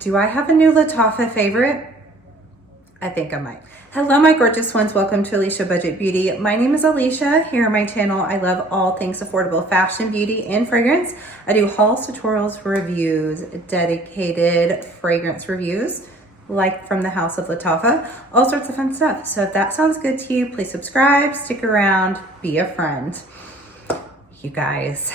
Do I have a new Lattafa favorite? I think I might. Hello, my gorgeous ones. Welcome to Aleisha Budget Beauty. My name is Aleisha. Here on my channel, I love all things affordable fashion, beauty, and fragrance. I do hauls, tutorials, reviews, dedicated fragrance reviews, like from the house of Lattafa, all sorts of fun stuff. So if that sounds good to you, please subscribe, stick around, be a friend. You guys,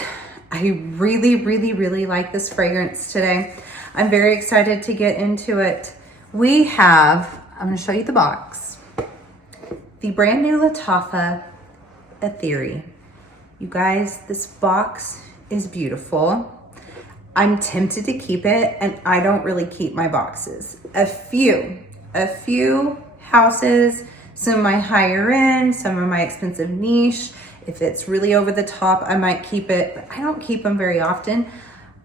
I really like this fragrance today. I'm very excited to get into it. We have, I'm gonna show you the box, the brand new Lattafa Atheeri. You guys, this box is beautiful. I'm tempted to keep it, and I don't really keep my boxes. A few houses, some of my higher end, some of my expensive niche. If it's really over the top, I might keep it, but I don't keep them very often.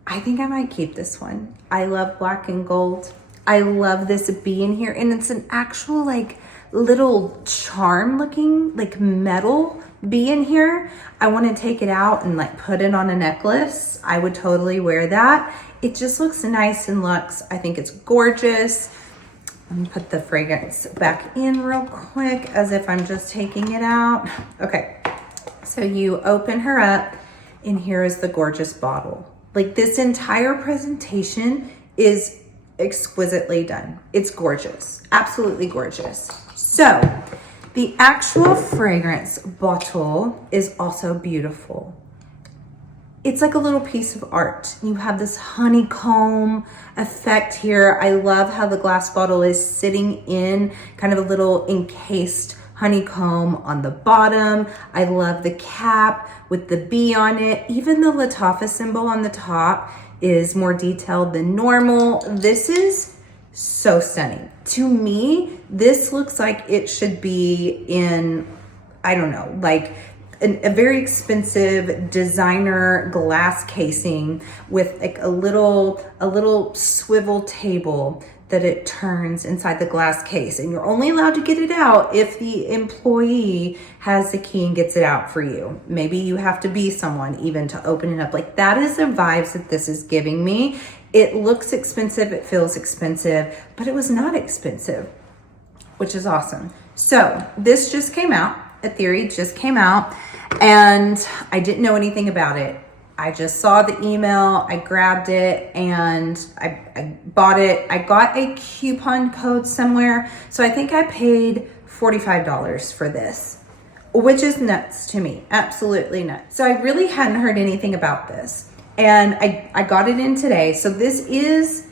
I think I might keep this one. I love black and gold. I love this bee in here, and it's an actual like little charm looking like metal bee in here. I want to take it out and like put it on a necklace. I would totally wear that. It just looks nice and luxe. I think it's gorgeous. Let me put the fragrance back in real quick as if I'm just taking it out. Okay, so you open her up, and here is the gorgeous bottle. Like, this entire presentation is exquisitely done. It's gorgeous, absolutely gorgeous. So the actual fragrance bottle is also beautiful. It's like a little piece of art. You have this honeycomb effect here. I love how the glass bottle is sitting in kind of a little encased honeycomb on the bottom. I love the cap with the bee on it. Even the Lattafa symbol on the top is more detailed than normal. This is so stunning. To me, this looks like it should be in, I don't know, like a very expensive designer glass casing with like a little swivel table that it turns inside the glass case, and you're only allowed to get it out if the employee has the key and gets it out for you. Maybe you have to be someone even to open it up. Like, that is the vibes that this is giving me. It looks expensive, it feels expensive, but it was not expensive, which is awesome. So this just came out, Atheeri just came out, and I didn't know anything about it. I just saw the email, I grabbed it, and I bought it. I got a coupon code somewhere, so I think I paid $45 for this, which is nuts to me, absolutely nuts. So I really hadn't heard anything about this, and I got it in today. So this is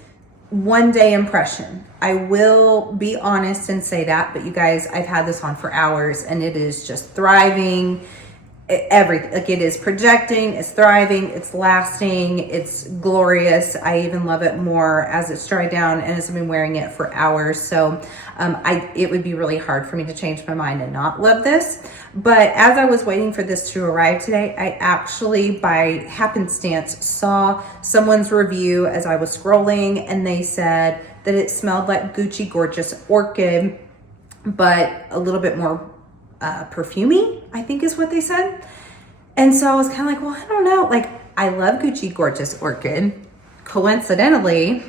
one day impression. I will be honest and say that, but you guys, I've had this on for hours, and it is just thriving. Everything, like, it is projecting, it's thriving, it's lasting, it's glorious. I even love it more as it's dried down and as I've been wearing it for hours. So it would be really hard for me to change my mind and not love this. But as I was waiting for this to arrive today, I actually, by happenstance, saw someone's review as I was scrolling, and they said that it smelled like Gucci Gorgeous Orchid, but a little bit more perfumey, I think is what they said. And so I was kind of like, well, I don't know. Like, I love Gucci Gorgeous Orchid. Coincidentally,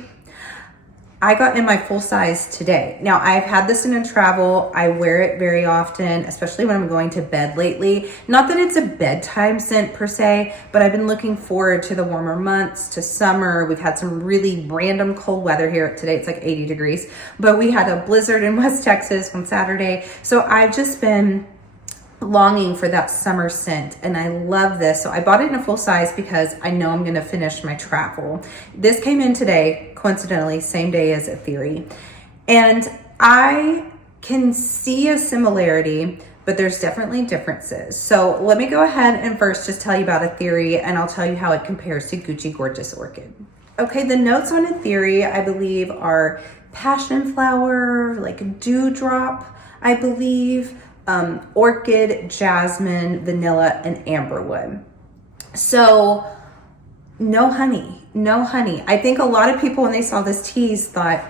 I got in my full size today. Now, I've had this in a travel. I wear it very often, especially when I'm going to bed lately. Not that it's a bedtime scent per se, but I've been looking forward to the warmer months, to summer. We've had some really random cold weather here. Today it's like 80 degrees, but we had a blizzard in West Texas on Saturday. So I've just been longing for that summer scent, and I love this. So I bought it in a full size because I know I'm gonna finish my travel. This came in today, coincidentally, same day as Atheeri. And I can see a similarity, but there's definitely differences. So let me go ahead and first just tell you about Atheeri, and I'll tell you how it compares to Gucci Gorgeous Orchid. Okay, the notes on Atheeri, I believe, are passion flower, like dewdrop, I believe, orchid, jasmine, vanilla, and amberwood. So no honey, no honey. I think a lot of people, when they saw this tease, thought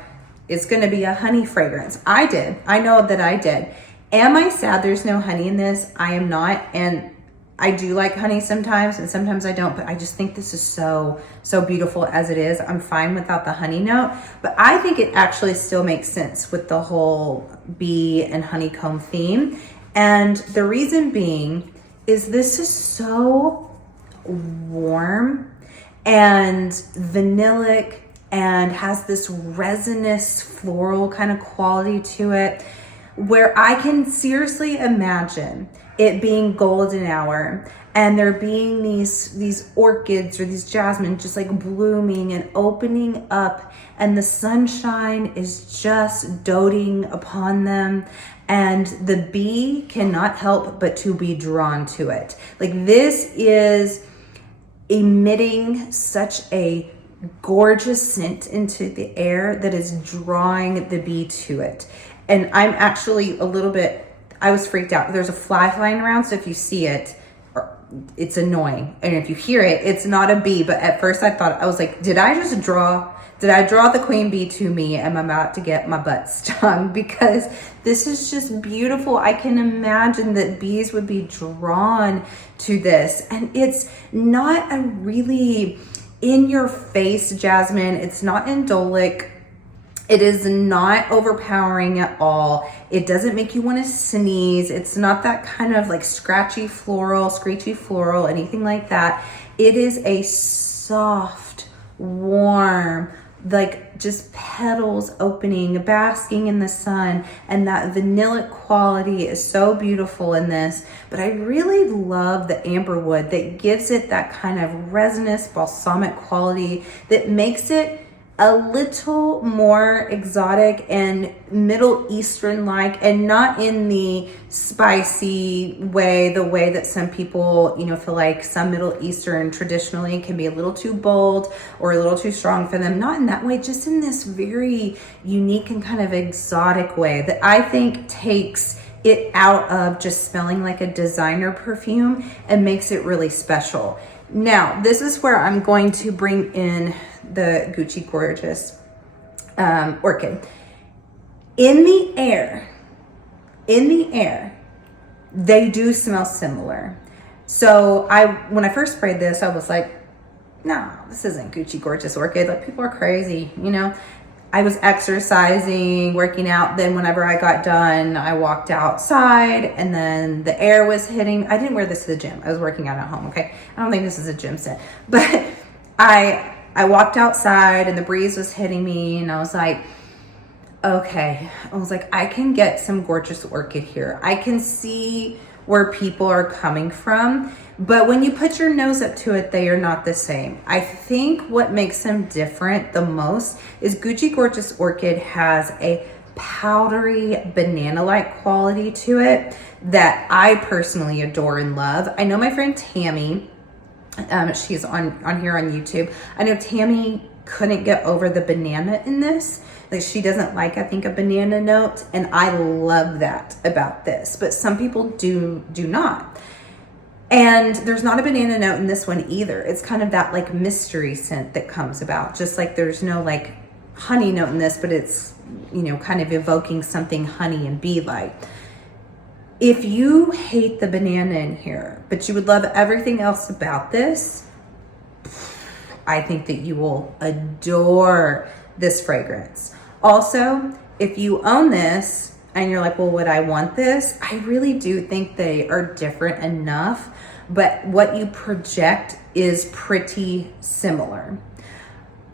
it's going to be a honey fragrance. I did. I know that I did. Am I sad there's no honey in this? I am not. And I do like honey sometimes, and sometimes I don't, but I just think this is so beautiful as it is. I'm fine without the honey note, but I think it actually still makes sense with the whole bee and honeycomb theme. And the reason being is this is so warm and vanillic and has this resinous floral kind of quality to it, where I can seriously imagine it being golden hour and there being these orchids or these jasmine just like blooming and opening up, and the sunshine is just doting upon them, and the bee cannot help but to be drawn to it. Like, this is emitting such a gorgeous scent into the air that is drawing the bee to it. And I'm actually a little bit, I was freaked out. There's a fly flying around, so if you see it, it's annoying. And if you hear it, it's not a bee. But at first I thought, I was like, did I draw the queen bee to me? Am I about to get my butt stung? Because this is just beautiful. I can imagine that bees would be drawn to this. And it's not a really in your face jasmine. It's not indolic. It is not overpowering at all. It doesn't make you want to sneeze. It's not that kind of like scratchy floral, screechy floral, anything like that. It is a soft, warm, like just petals opening, basking in the sun, and that vanillic quality is so beautiful in this. But I really love the amberwood that gives it that kind of resinous, balsamic quality that makes it a little more exotic and Middle Eastern like, and not in the spicy way, the way that some people, you know, feel like some Middle Eastern traditionally can be a little too bold or a little too strong for them. Not in that way, just in this very unique and kind of exotic way that I think takes it out of just smelling like a designer perfume and makes it really special. Now, this is where I'm going to bring in the Gucci Gorgeous Orchid. In the air, they do smell similar. So when I first sprayed this, I was like, no, this isn't Gucci Gorgeous Orchid. Like, people are crazy, you know? I was exercising, working out. Then whenever I got done, I walked outside, and then the air was hitting. I didn't wear this to the gym. I was working out at home, okay? I don't think this is a gym scent. But I walked outside, and the breeze was hitting me, and I was like, okay. I was like, I can get some Gorgeous Orchid here. I can see where people are coming from. But when you put your nose up to it, they are not the same. I think what makes them different the most is Gucci Gorgeous Orchid has a powdery banana-like quality to it that I personally adore and love. I know my friend Tammy, she's on here on YouTube. I know Tammy couldn't get over the banana in this. Like, she doesn't like, I think, a banana note, and I love that about this. But some people do not. And there's not a banana note in this one either. It's kind of that like mystery scent that comes about. Just like there's no like honey note in this, but it's, you know, kind of evoking something honey and bee-like. If you hate the banana in here, but you would love everything else about this, I think that you will adore this fragrance. Also, if you own this and you're like, well, would I want this? I really do think they are different enough, but what you project is pretty similar.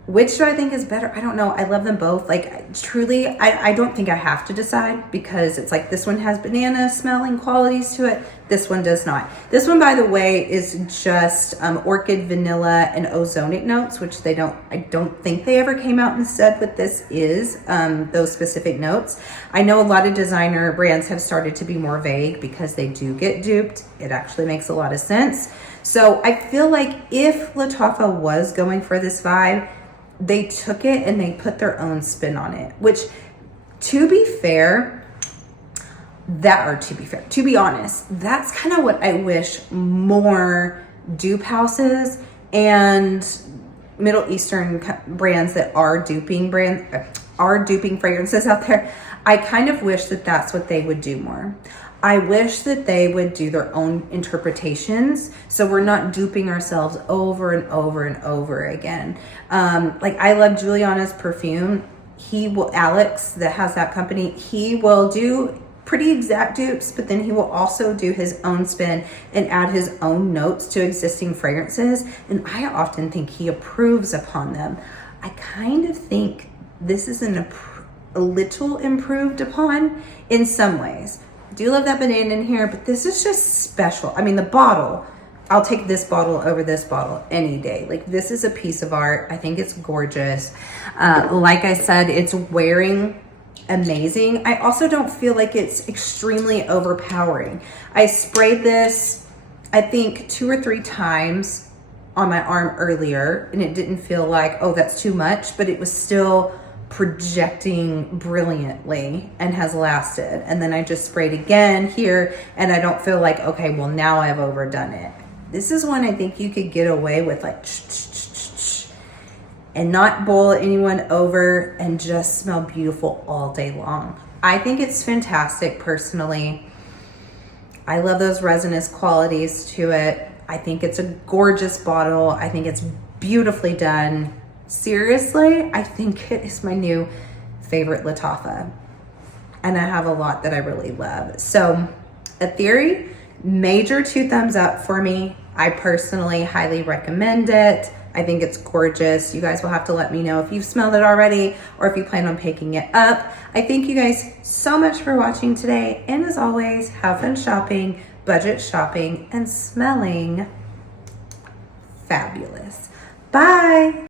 Which do I think is better? I don't know. I love them both. Like, truly, I don't think I have to decide, because it's like this one has banana smelling qualities to it. This one does not. This one, by the way, is just orchid, vanilla, and ozonic notes, which I don't think they ever came out and said what this is, those specific notes. I know a lot of designer brands have started to be more vague because they do get duped. It actually makes a lot of sense. So I feel like if Lattafa was going for this vibe, they took it and they put their own spin on it, which, to be honest, that's kind of what I wish more dupe houses and Middle Eastern brands that are duping fragrances out there, I kind of wish that that's what they would do more. I wish that they would do their own interpretations so we're not duping ourselves over and over and over again. Like I love Giuliana's perfume. Alex that has that company, he will do pretty exact dupes, but then he will also do his own spin and add his own notes to existing fragrances. And I often think he approves upon them. I kind of think this is a little improved upon in some ways. I do love that banana in here, but this is just special. I mean, the bottle, I'll take this bottle over this bottle any day. Like this is a piece of art. I think it's gorgeous. Like I said, it's wearing amazing. I also don't feel like it's extremely overpowering. I sprayed this, I think 2 or 3 times on my arm earlier, and it didn't feel like, oh, that's too much, but it was still projecting brilliantly and has lasted. And then I just sprayed again here, and I don't feel like, okay, well now I've overdone it. This is one I think you could get away with like and not bowl anyone over and just smell beautiful all day long. I think it's fantastic personally. I love those resinous qualities to it. I think it's a gorgeous bottle. I think it's beautifully done. Seriously, I think it is my new favorite Lattafa. And I have a lot that I really love. So Atheeri, major 2 thumbs up for me. I personally highly recommend it. I think it's gorgeous. You guys will have to let me know if you've smelled it already or if you plan on picking it up. I thank you guys so much for watching today. And as always, have fun shopping, budget shopping, and smelling fabulous. Bye.